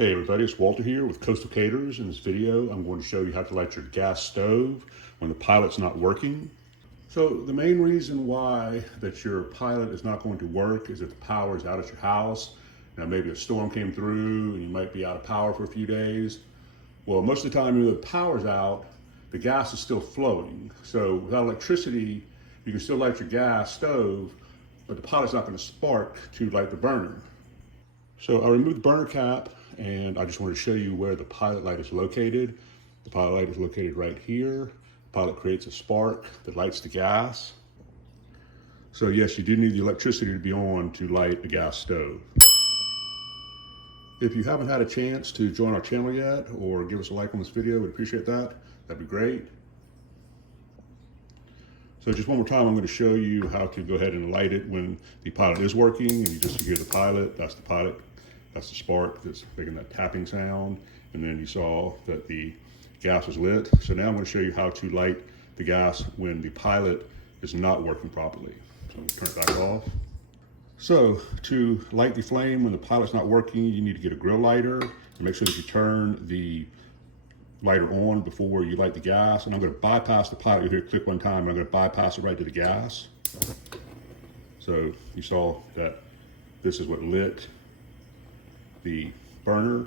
Hey everybody, it's Walter here with Coastal Caters. In this video, I'm going to show you how to light your gas stove when the pilot's not working. So the main reason why that your pilot is not going to work is if the power is out at your house. Now maybe a storm came through and you might be out of power for a few days. Well, most of the time when the power's out, the gas is still flowing. So without electricity, you can still light your gas stove, but the pilot's not going to spark to light the burner. So I removed the burner cap and I just want to show you where the pilot light is located. The pilot light is located right here. The pilot creates a spark that lights the gas. So yes, you do need the electricity to be on to light a gas stove. If you haven't had a chance to join our channel yet or give us a like on this video, we'd appreciate that. That'd be great. So just one more time, I'm going to show you how to go ahead and light it when the pilot is working. And you just hear the pilot, that's the pilot. That's the spark that's making that tapping sound. And then you saw that the gas was lit. So now I'm going to show you how to light the gas when the pilot is not working properly. So I'm going to turn it back off. So to light the flame when the pilot's not working, you need to get a grill lighter and make sure that you turn the lighter on before you light the gas. And I'm going to bypass the pilot. You'll hear it click one time. I'm going to bypass it right to the gas. So you saw that this is what lit the burner.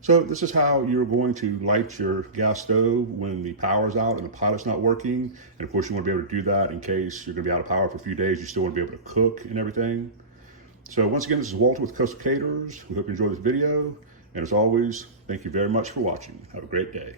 So this is how you're going to light your gas stove when the power's out and the pilot's not working. And of course you want to be able to do that in case you're going to be out of power for a few days. You still want to be able to cook and everything. So once again, this is Walter with Coastal Caters. We hope you enjoyed this video. And as always, thank you very much for watching. Have a great day.